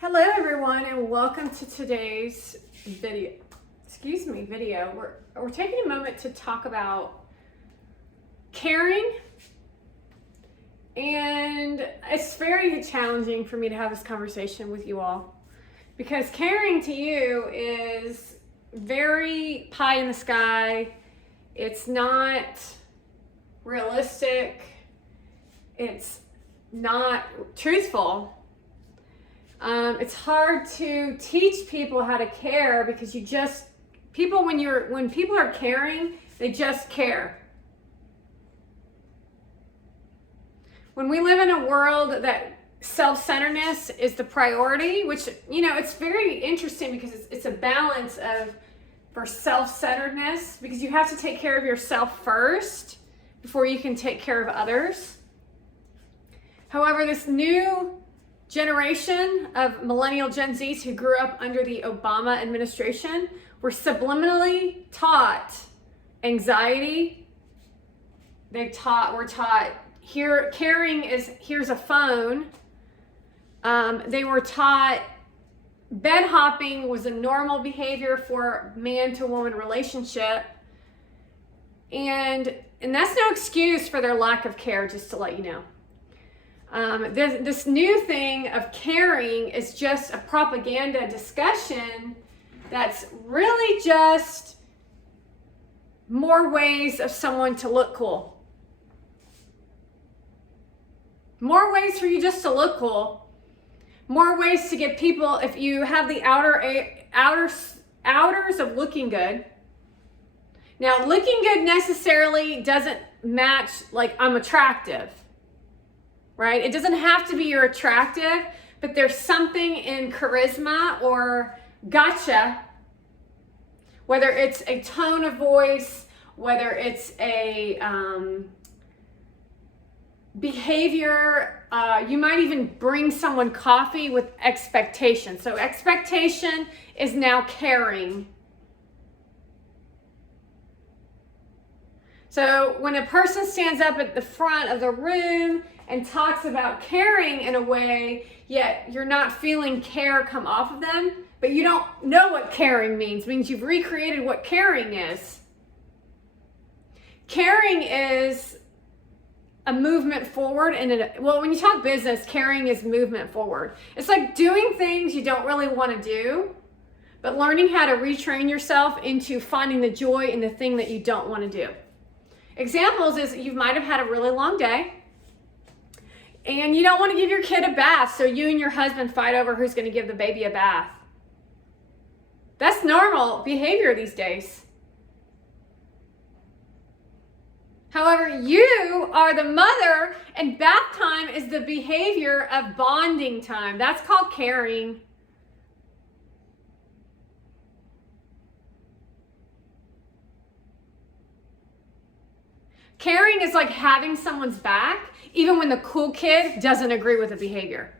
Hello everyone and welcome to today's video. We're taking a moment to talk about caring, and it's very challenging for me to have this conversation with you all because caring to you is very pie in the sky. It's not realistic. It's not truthful. It's hard to teach people how to care because when people are caring, they just care. When we live in a world that self-centeredness is the priority, which, it's very interesting because it's a balance for self-centeredness, because you have to take care of yourself first before you can take care of others. However, this new generation of millennial Gen Zs who grew up under the Obama administration were subliminally taught anxiety. We're taught here caring is here's a phone. They were taught bed hopping was a normal behavior for man to woman relationship. And that's no excuse for their lack of care, just to let you know. This new thing of caring is just a propaganda discussion that's really just more ways of someone to look cool. More ways for you just to look cool. More ways to get people, if you have the outers of looking good. Now, looking good necessarily doesn't match like I'm attractive. Right? It doesn't have to be you're attractive, but there's something in charisma or gotcha, whether it's a tone of voice, whether it's a behavior. You might even bring someone coffee with expectation. So expectation is now caring. So when a person stands up at the front of the room and talks about caring in a way, yet you're not feeling care come off of them, but you don't know what caring means you've recreated what caring is. Caring is a movement forward, when you talk business, caring is movement forward. It's like doing things you don't really want to do, but learning how to retrain yourself into finding the joy in the thing that you don't want to do. Examples is you might have had a really long day and you don't want to give your kid a bath, so you and your husband fight over who's going to give the baby a bath. That's normal behavior these days. However, you are the mother and bath time is the behavior of bonding time. That's called caring. Caring is like having someone's back, even when the cool kid doesn't agree with the behavior.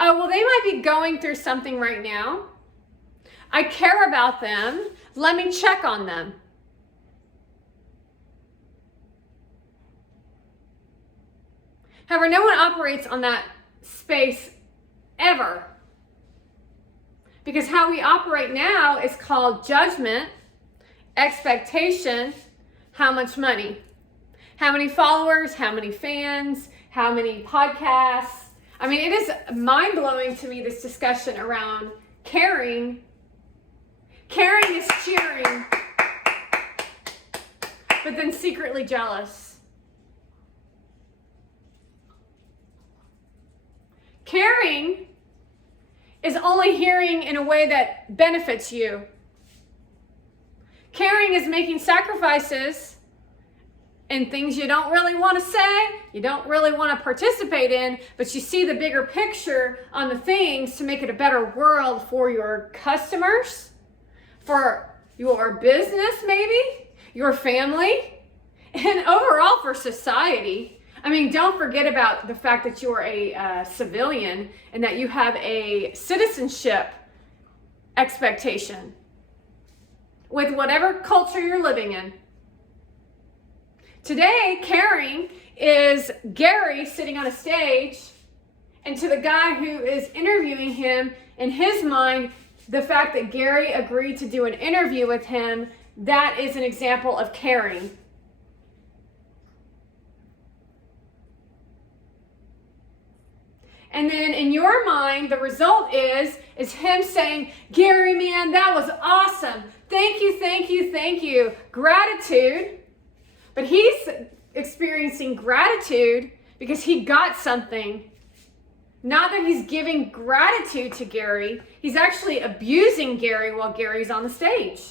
Oh, well, they might be going through something right now. I care about them. Let me check on them. However, no one operates on that space ever. Because how we operate now is called judgment, expectation, how much money, how many followers, how many fans, how many podcasts. I mean, it is mind-blowing to me, this discussion around caring. Caring is cheering, but then secretly jealous. Caring is only hearing in a way that benefits you. Caring is making sacrifices in things you don't really want to say, you don't really want to participate in, but you see the bigger picture on the things to make it a better world for your customers, for your business maybe, your family, and overall for society. I mean, don't forget about the fact that you're a civilian and that you have a citizenship expectation with whatever culture you're living in. Today, caring is Gary sitting on a stage, and to the guy who is interviewing him, in his mind, the fact that Gary agreed to do an interview with him, that is an example of caring. And then in your mind, the result is him saying, Gary, man, that was awesome. Thank you, thank you, thank you. Gratitude. But he's experiencing gratitude because he got something. Not that he's giving gratitude to Gary. He's actually abusing Gary while Gary's on the stage.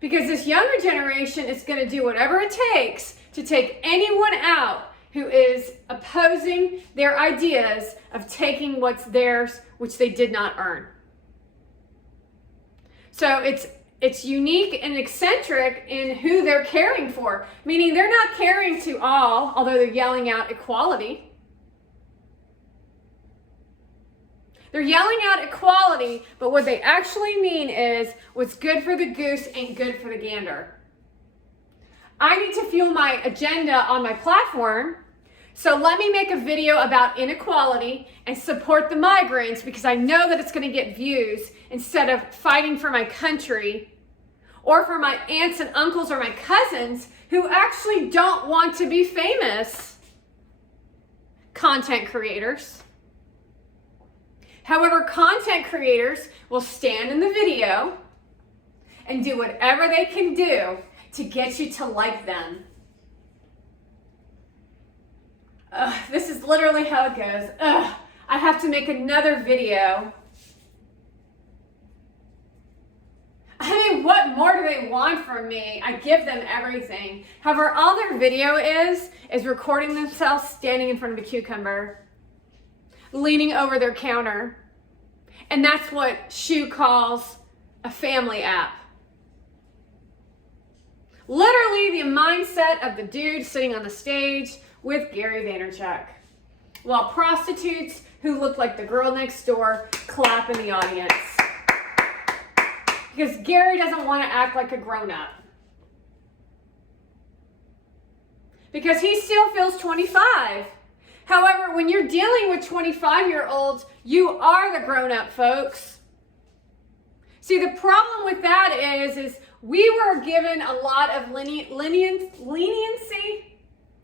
Because this younger generation is going to do whatever it takes to take anyone out who is opposing their ideas of taking what's theirs, which they did not earn. So it's unique and eccentric in who they're caring for, meaning they're not caring to all, although they're yelling out equality. They're yelling out equality, but what they actually mean is what's good for the goose ain't good for the gander. I need to fuel my agenda on my platform, so let me make a video about inequality and support the migrants because I know that it's going to get views instead of fighting for my country or for my aunts and uncles or my cousins who actually don't want to be famous content creators. However, content creators will stand in the video and do whatever they can do to get you to like them. This is literally how it goes. I have to make another video. I mean, what more do they want from me? I give them everything. However, all their video is recording themselves standing in front of a cucumber, leaning over their counter. And that's what Shu calls a family app. Literally the mindset of the dude sitting on the stage with Gary Vaynerchuk, while prostitutes who look like the girl next door clap in the audience. Because Gary doesn't want to act like a grown-up. Because he still feels 25. However, when you're dealing with 25-year-olds, you are the grown-up, folks. See, the problem with that is we were given a lot of leniency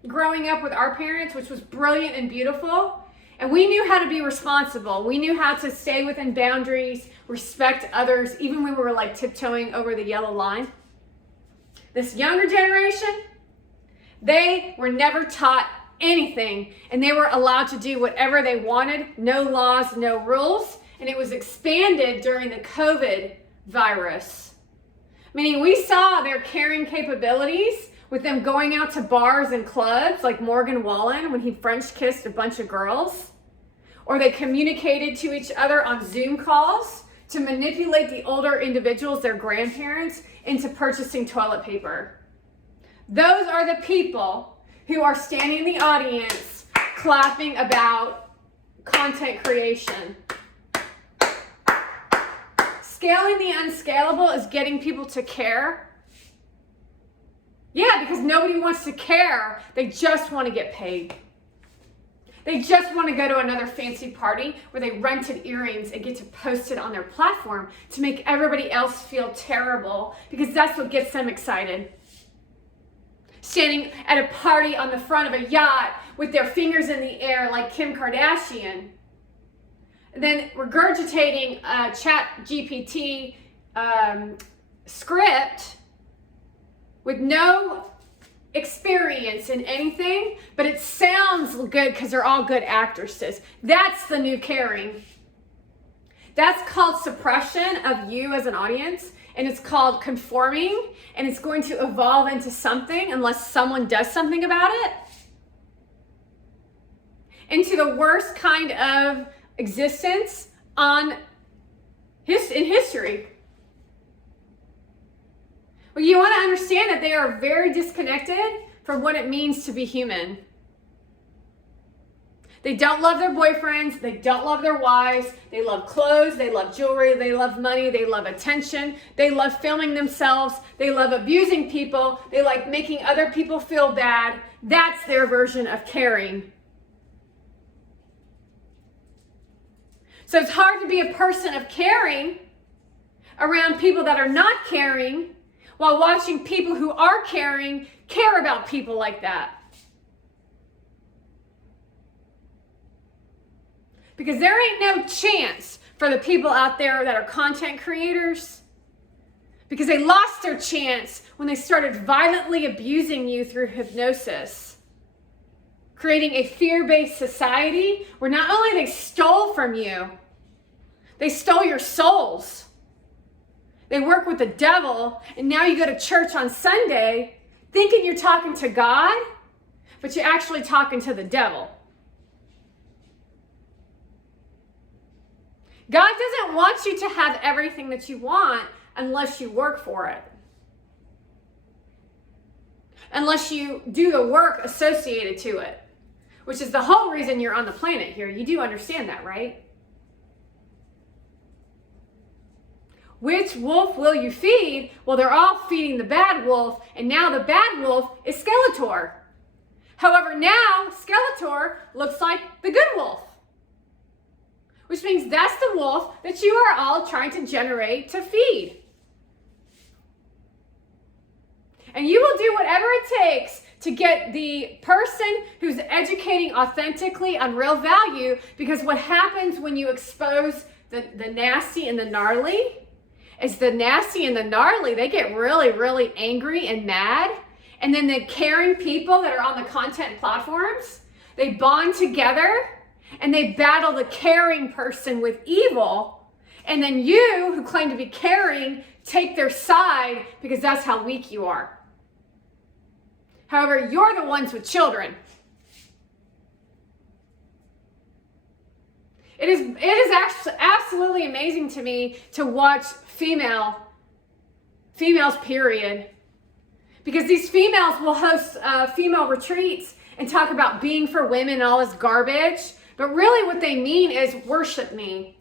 growing up with our parents, which was brilliant and beautiful. And we knew how to be responsible. We knew how to stay within boundaries, respect others, even when we were like tiptoeing over the yellow line. This younger generation, they were never taught anything, and they were allowed to do whatever they wanted, no laws, no rules, and it was expanded during the COVID virus. Meaning we saw their caring capabilities with them going out to bars and clubs like Morgan Wallen when he French kissed a bunch of girls, or they communicated to each other on Zoom calls to manipulate the older individuals, their grandparents, into purchasing toilet paper. Those are the people who are standing in the audience clapping about content creation. Scaling the unscalable is getting people to care. Yeah, because nobody wants to care. They just want to get paid. They just want to go to another fancy party where they rented earrings and get to post it on their platform to make everybody else feel terrible because that's what gets them excited. Standing at a party on the front of a yacht with their fingers in the air like Kim Kardashian. And then regurgitating a ChatGPT script with no experience in anything, but it sounds good because they're all good actresses. That's the new caring. That's called suppression of you as an audience, and it's called conforming, and it's going to evolve into something unless someone does something about it, into the worst kind of existence in history. Well, you want to understand that they are very disconnected from what it means to be human. They don't love their boyfriends. They don't love their wives. They love clothes. They love jewelry. They love money. They love attention. They love filming themselves. They love abusing people. They like making other people feel bad. That's their version of caring. So it's hard to be a person of caring around people that are not caring while watching people who are caring care about people like that. Because there ain't no chance for the people out there that are content creators, because they lost their chance when they started violently abusing you through hypnosis, creating a fear-based society where not only they stole from you, they stole your souls. They work with the devil, and now you go to church on Sunday thinking you're talking to God, but you're actually talking to the devil. God doesn't want you to have everything that you want unless you work for it. Unless you do the work associated to it, which is the whole reason you're on the planet here. You do understand that, right? Which wolf will you feed? Well, they're all feeding the bad wolf, and now the bad wolf is Skeletor. However, now Skeletor looks like the good wolf, which means that's the wolf that you are all trying to generate to feed. And you will do whatever it takes to get the person who's educating authentically on real value, because what happens when you expose the nasty and the gnarly is the nasty and the gnarly, they get really, really angry and mad. And then the caring people that are on the content platforms, they bond together and they battle the caring person with evil. And then you, who claim to be caring, take their side because that's how weak you are. However, you're the ones with children. It is actually absolutely amazing to me to watch females, period. Because these females will host female retreats and talk about being for women and all this garbage. But really what they mean is worship me.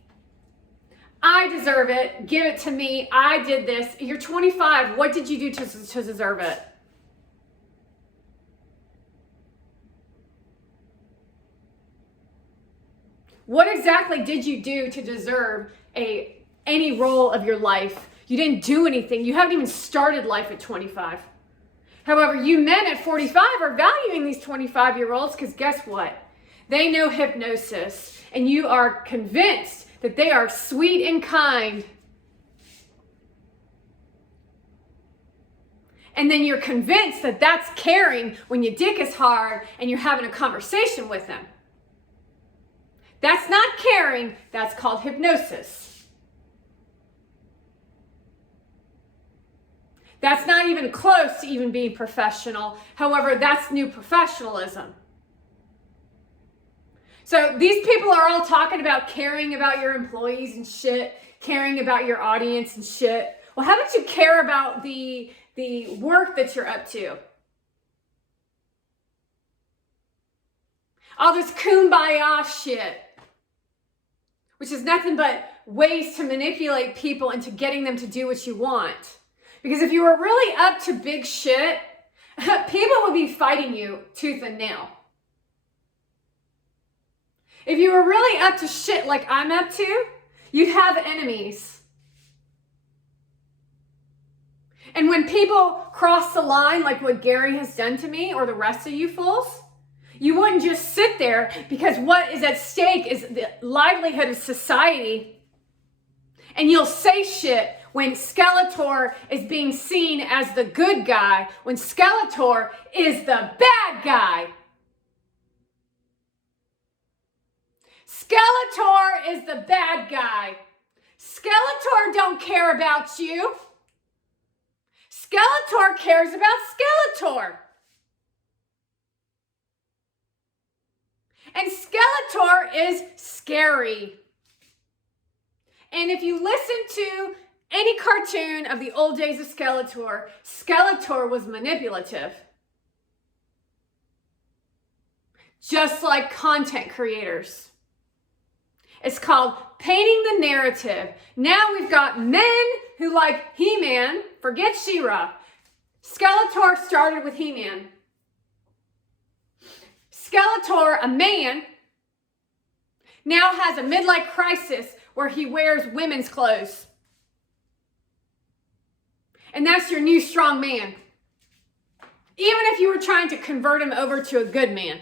I deserve it. Give it to me. I did this. You're 25. What did you do to deserve it? What exactly did you do to deserve any role of your life? You didn't do anything. You haven't even started life at 25. However, you men at 45 are valuing these 25-year-olds because guess what? They know hypnosis, and you are convinced that they are sweet and kind. And then you're convinced that that's caring when your dick is hard and you're having a conversation with them. That's not caring, that's called hypnosis. That's not even close to even being professional. However, that's new professionalism. So these people are all talking about caring about your employees and shit, caring about your audience and shit. Well, how about you care about the work that you're up to? All this kumbaya shit, which is nothing but ways to manipulate people into getting them to do what you want. Because if you were really up to big shit, people would be fighting you tooth and nail. If you were really up to shit like I'm up to, you'd have enemies. And when people cross the line like what Gary has done to me or the rest of you fools, you wouldn't just sit there, because what is at stake is the livelihood of society. And you'll say shit when Skeletor is being seen as the good guy, when Skeletor is the bad guy. Skeletor is the bad guy. Skeletor don't care about you. Skeletor cares about Skeletor. And Skeletor is scary. And if you listen to any cartoon of the old days of Skeletor, Skeletor was manipulative. just like content creators. It's called painting the narrative. Now we've got men who like He-Man, forget She-Ra. Skeletor started with He-Man. Skeletor, a man, now has a midlife crisis where he wears women's clothes. And that's your new strong man. Even if you were trying to convert him over to a good man.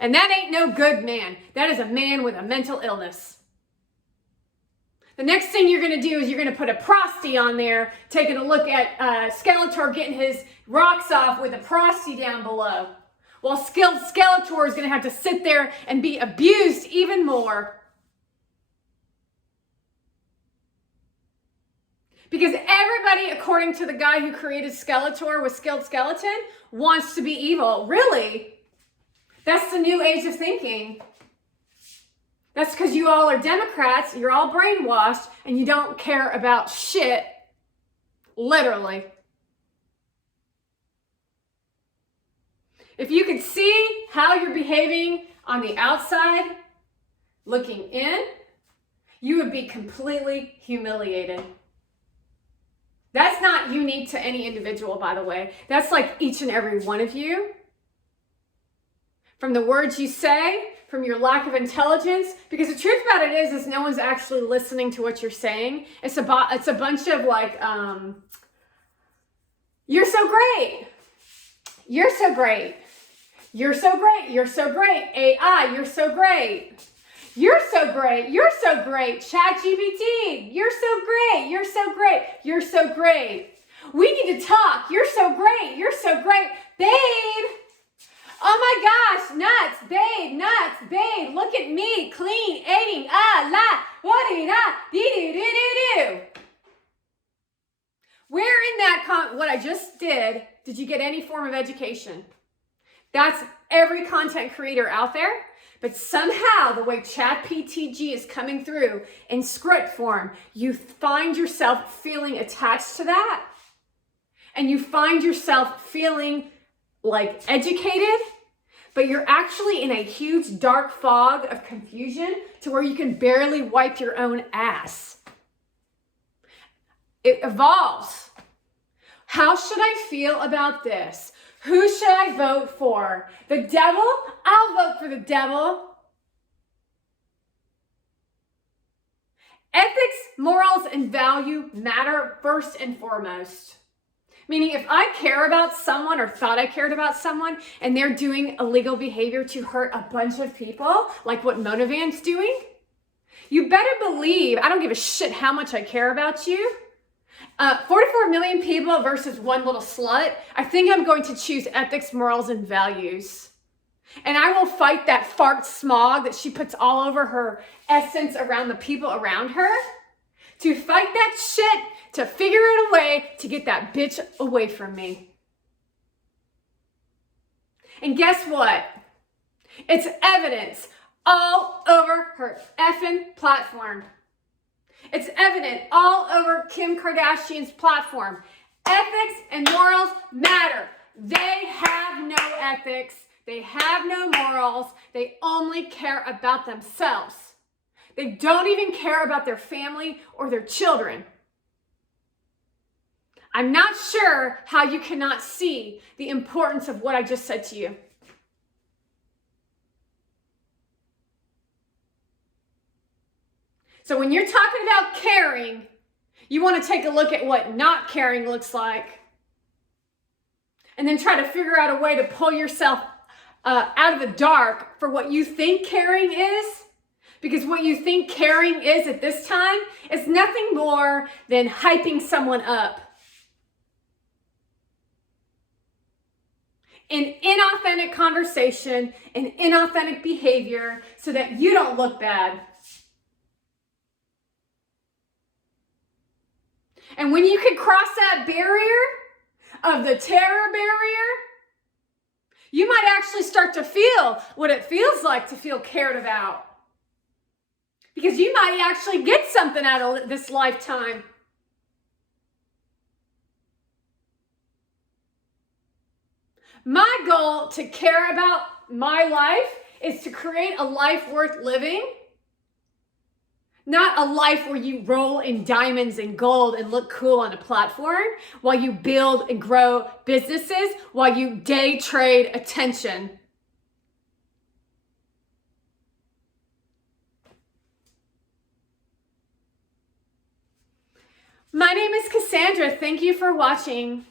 And that ain't no good man. That is a man with a mental illness. The next thing you're going to do is you're going to put a prosty on there, taking a look at Skeletor getting his rocks off with a prosty down below. While Skeletor is going to have to sit there and be abused even more. Because everybody, according to the guy who created Skeletor with Skilled Skeleton, wants to be evil. Really? That's the new age of thinking. That's because you all are Democrats, you're all brainwashed, and you don't care about shit. Literally. If you could see how you're behaving on the outside, looking in, you would be completely humiliated. That's not unique to any individual, by the way. That's like each and every one of you. From the words you say, from your lack of intelligence, because the truth about it is no one's actually listening to what you're saying. It's a bunch of like, you're so great. You're so great. You're so great. You're so great. AI, you're so great. You're so great. You're so great. ChatGPT, you're so great. You're so great. You're so great. We need to talk. You're so great. You're so great. Babe. Oh my gosh, nuts, babe, look at me, clean, eating, do. Where in that, what I just did you get any form of education? That's every content creator out there, but somehow the way ChatGPT is coming through in script form, you find yourself feeling attached to that, and you find yourself feeling like educated, but you're actually in a huge dark fog of confusion to where you can barely wipe your own ass. It evolves. How should I feel about this? Who should I vote for? The devil? I'll vote for the devil. Ethics, morals, and value matter first and foremost. Meaning if I care about someone or thought I cared about someone and they're doing illegal behavior to hurt a bunch of people, like what Monavan's doing, you better believe I don't give a shit how much I care about you. 44 million people versus one little slut. I think I'm going to choose ethics, morals, and values. And I will fight that fart smog that she puts all over her essence around the people around her. To fight that shit, to figure out a way to get that bitch away from me. And guess what? It's evidence all over her effing platform. It's evident all over Kim Kardashian's platform. Ethics and morals matter. They have no ethics. They have no morals. They only care about themselves. They don't even care about their family or their children. I'm not sure how you cannot see the importance of what I just said to you. So when you're talking about caring, you want to take a look at what not caring looks like. And then try to figure out a way to pull yourself out of the dark for what you think caring is. Because what you think caring is at this time is nothing more than hyping someone up. In inauthentic conversation and inauthentic behavior so that you don't look bad. And when you can cross that barrier of the terror barrier, you might actually start to feel what it feels like to feel cared about. Because you might actually get something out of this lifetime. My goal to care about my life is to create a life worth living, not a life where you roll in diamonds and gold and look cool on a platform while you build and grow businesses, while you day trade attention. My name is Cassandra. Thank you for watching.